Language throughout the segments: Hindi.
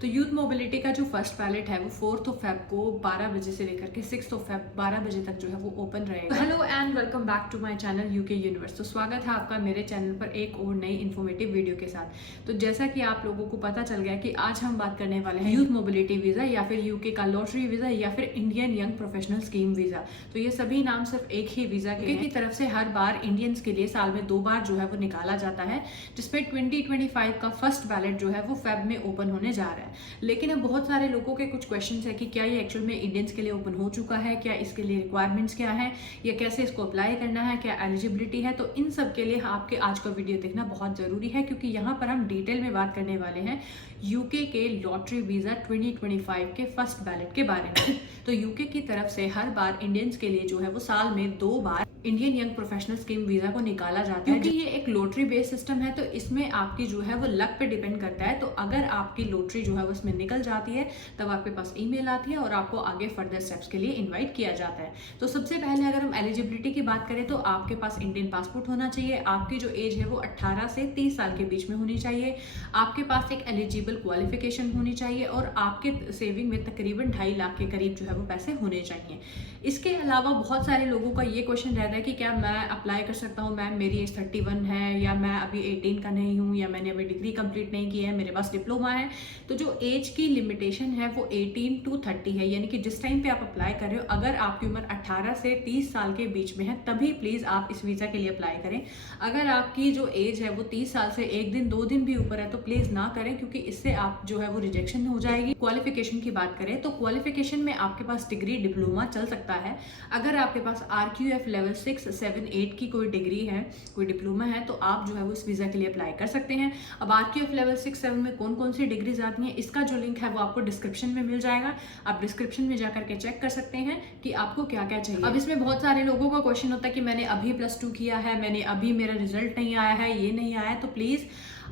तो यूथ मोबिलिटी का जो फर्स्ट बैलेट है वो 4 फेब को 12 बजे से लेकर के 6 फेब 12 बजे तक जो है वो ओपन रहेगा। Hello and welcome back to my channel UK universe. तो स्वागत है आपका मेरे चैनल पर एक और नई इन्फॉर्मेटिव वीडियो के साथ। तो जैसा कि आप लोगों को पता चल गया कि आज हम बात करने वाले हैं यूथ मोबिलिटी वीज़ा या फिर यूके का लॉटरी वीज़ा या फिर Indian young professional scheme visa. तो ये सभी नाम सिर्फ एक ही वीज़ा की तरफ से हर बार इंडियंस के लिए साल में 2 बार जो है वो निकाला जाता है, जिसमें 2025 का फर्स्ट बैलेट जो है वो फेब में ओपन होने जा रहा है। लेकिन अब बहुत सारे लोगों के कुछ क्वेश्चंस है कि क्या ये एक्चुअल में इंडियंस के लिए ओपन हो चुका है, क्या इसके लिए रिक्वायरमेंट्स क्या है, या कैसे इसको अप्लाई करना है, क्या एलिजिबिलिटी है। तो इन सब के लिए आपके आज का वीडियो देखना बहुत ज़रूरी है, क्योंकि यहाँ पर हम डिटेल में बात करने वाले हैं यूके के लॉटरी वीज़ा 2025 के फर्स्ट बैलेट के बारे में। तो यूके की तरफ से हर बार इंडियंस के लिए जो है वो साल में 2 बार Indian young professional scheme visa को निकाला जाता है। क्योंकि ये एक लॉटरी बेस्ड सिस्टम है, तो इसमें आपकी जो है वो लक पे डिपेंड करता है। तो अगर आपकी लॉटरी जो है वो इसमें निकल जाती है, तब आपके पास ईमेल आती है और आपको आगे फर्दर स्टेप्स के लिए इनवाइट किया जाता है। तो सबसे पहले अगर हम एलिजिबिलिटी की बात करें तो आपके पास इंडियन पासपोर्ट होना चाहिए, आपकी जो एज है वो 18 से 30 साल के बीच में होनी चाहिए, आपके पास एक एलिजिबल क्वालिफिकेशन होनी चाहिए और आपके सेविंग में तकरीबन 2.5 लाख के करीब जो है वो पैसे होने चाहिए। इसके अलावा बहुत सारे लोगों का ये क्वेश्चन रहता है कि क्या मैं अप्लाई कर सकता हूँ, मैम मेरी एज 31 है, या मैं अभी 18 का नहीं हूँ, या मैंने अभी डिग्री कंप्लीट नहीं की है, मेरे पास डिप्लोमा है। तो जो एज की लिमिटेशन है वो 18 to 30 है, यानी कि जिस टाइम पे आप अप्लाई कर रहे हो, अगर आपकी उम्र 18 से 30 साल के बीच में है तभी प्लीज़ आप इस वीज़ा के लिए अप्लाई करें। अगर आपकी जो एज है वो 30 साल से 1 दिन 2 दिन भी ऊपर है तो प्लीज़ ना करें, क्योंकि इससे आप जो है वो रिजेक्शन हो जाएगी। क्वालिफिकेशन की बात करें तो क्वालिफिकेशन में आपके पास डिग्री डिप्लोमा चल सकता है। अगर आपके पास RQF लेवल 6, 7, 8 की कोई डिग्री है, कोई डिप्लोमा है, तो आप जो है वो इस वीज़ा के लिए अप्लाई कर सकते हैं। अब RQF लेवल 6, 7 में कौन कौन सी डिग्रीज आती हैं, इसका जो लिंक है वो आपको डिस्क्रिप्शन में मिल जाएगा। आप डिस्क्रिप्शन में जाकर के चेक कर सकते हैं कि आपको क्या क्या चाहिए। अब इसमें बहुत सारे लोगों का क्वेश्चन होता है कि मैंने अभी +2 किया है, मैंने अभी मेरा रिजल्ट नहीं आया है, ये नहीं आया है। तो प्लीज़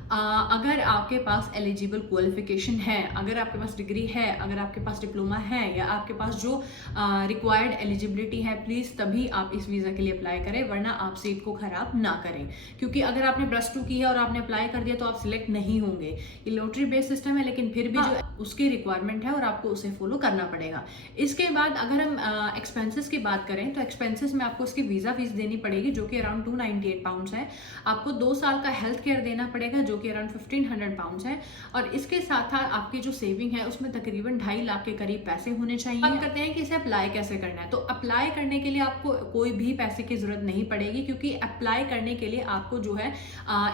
अगर आपके पास एलिजिबल क्वालिफिकेशन है, अगर आपके पास डिग्री है, अगर आपके पास डिप्लोमा है, या आपके पास जो रिक्वायर्ड एलिजिबिलिटी है, प्लीज़ तभी आप इस वीज़ा के लिए अप्लाई करें, वरना आप सीट को ख़राब ना करें। क्योंकि अगर आपने +2 की है और आपने अप्लाई कर दिया तो आप सिलेक्ट नहीं होंगे। ये लॉटरी बेस्ड सिस्टम है, लेकिन फिर भी जो उसकी रिक्वायरमेंट है और आपको उसे फॉलो करना पड़ेगा। इसके बाद अगर हम एक्सपेंसेस की बात करें तो एक्सपेंसेस में आपको उसकी वीज़ा फीस देनी पड़ेगी, जो कि अराउंड 298 पाउंड्स है। आपको 2 साल का हेल्थ केयर देना पड़ेगा, जो कि अराउंड 1500 पाउंड्स है। और इसके साथ साथ आपकी जो सेविंग है उसमें तकरीबन 2.5 लाख के करीब पैसे होने चाहिए। बात करते हैं कि इसे अप्लाई कैसे करना है। तो अप्लाई करने के लिए आपको कोई भी पैसे की जरूरत नहीं पड़ेगी, क्योंकि अप्लाई करने के लिए आपको जो है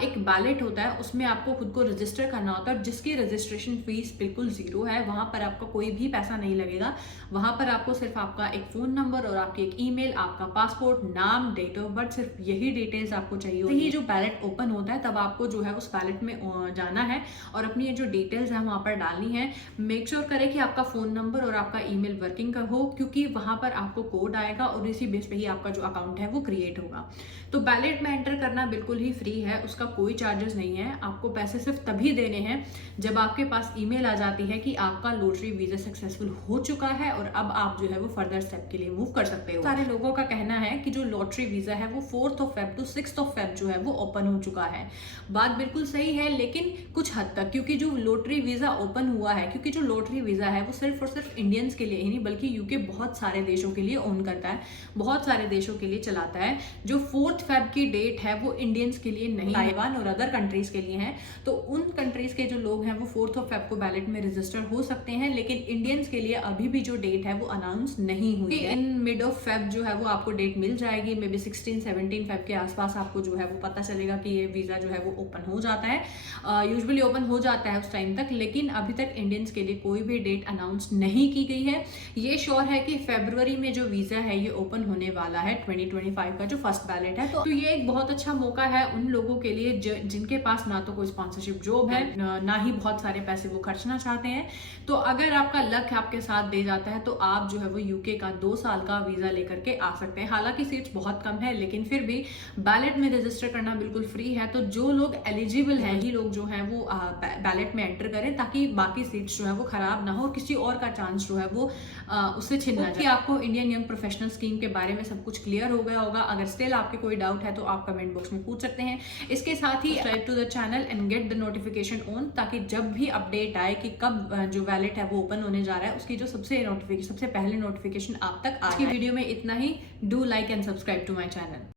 एक बैलेट होता है, उसमें आपको खुद को रजिस्टर करना होता है, जिसकी रजिस्ट्रेशन फीस बिल्कुल ज़ीरो है। वहाँ पर आपका कोई भी पैसा नहीं लगेगा। वहाँ पर आपको सिर्फ आपका एक फ़ोन नंबर और आपकी एक ईमेल, आपका पासपोर्ट, नाम, डेट ऑफ बर्थ, सिर्फ यही डिटेल्स आपको चाहिए। यही जो बैलेट ओपन होता है तब आपको जो है उस बैलेट में जाना है और अपनी ये जो डिटेल्स है वहाँ पर डालनी है। मेक श्योर करें कि आपका फ़ोन नंबर और आपका ईमेल वर्किंग का हो, क्योंकि वहाँ पर आपको कोड आएगा और इसी बेस पे ही आपका जो अकाउंट है वो क्रिएट होगा। तो बैलेट में एंटर करना बिल्कुल ही फ्री है, उसका कोई चार्जेस नहीं है। आपको पैसे सिर्फ तभी देने हैं जब आपके पास ईमेल आ जाती है कि आपका लॉटरी वीज़ा सक्सेसफुल हो चुका है और अब आप जो है वो फर्दर स्टेप के लिए मूव कर सकते हो। सारे लोगों का कहना है कि जो लॉटरी वीज़ा है वो 4 फेब to 6 फेब जो है वो ओपन हो चुका है। बात बिल्कुल सही है, लेकिन कुछ हद तक, क्योंकि जो लॉटरी वीज़ा ओपन हुआ है, क्योंकि जो लॉटरी वीज़ा है वो सिर्फ और सिर्फ इंडियंस के लिए ही नहीं बल्कि यूके बहुत सारे देशों के लिए ओन करता है, बहुत सारे देशों के लिए चलाता है। जो 4 फेब की डेट है वो इंडियंस के लिए नहीं, ताइवान और अदर कंट्रीज़ के लिए हैं। तो उन कंट्रीज़ के जो लोग हैं वो 4 फेब को बैलेट में रजिस्टर हो सकते हैं, लेकिन इंडियंस के लिए अभी भी जो डेट है वो अनाउंस नहीं हुई है। इन मिड ऑफ फेब जो है वो आपको डेट मिल जाएगी, मे बी 16-17 फेब के आसपास आपको जो है वो पता चलेगा कि ये वीज़ा जो है वो ओपन हो जाता है। यूजुअली ओपन हो जाता है उस टाइम तक, लेकिन अभी तक इंडियंस के लिए कोई भी डेट अनाउंस नहीं की गई है। ये श्योर है कि फरवरी में जो वीज़ा है ये ओपन होने वाला है 2025 का जो फर्स्ट बैलेट है। तो ये एक बहुत अच्छा मौका है उन लोगों के लिए जिनके पास ना तो कोई स्पॉन्सरशिप जॉब है, ना ही बहुत सारे पैसे वो खर्चना चाहते हैं। तो अगर आपका लक आपके साथ दे जाता है तो आप जो है वो यूके का 2 साल का वीज़ा लेकर के आ सकते हैं। हालांकि सीट्स बहुत कम है, लेकिन फिर भी बैलेट में रजिस्टर करना बिल्कुल फ्री है। तो जो लोग एलिजिबल है ही लोग जो है वो बैलेट में एंटर करें, ताकि बाकी सीट्स जो है वो खराब ना हो और किसी और का चांस जो है वो उससे छिन ना जाए। आपको इंडियन यंग प्रोफेशनल स्कीम के बारे में सब कुछ क्लियर हो गया होगा। अगर स्टिल आपके कोई डाउट है तो आप कमेंट बॉक्स में पूछ सकते हैं। इसके साथ ही subscribe to the channel and get the notification on, ताकि जब भी अपडेट आए कि कब जो वैलेट है वो ओपन होने जा रहा है, उसकी जो सबसे पहले नोटिफिकेशन आप तक आज की वीडियो में इतना ही। Do like and subscribe to my channel.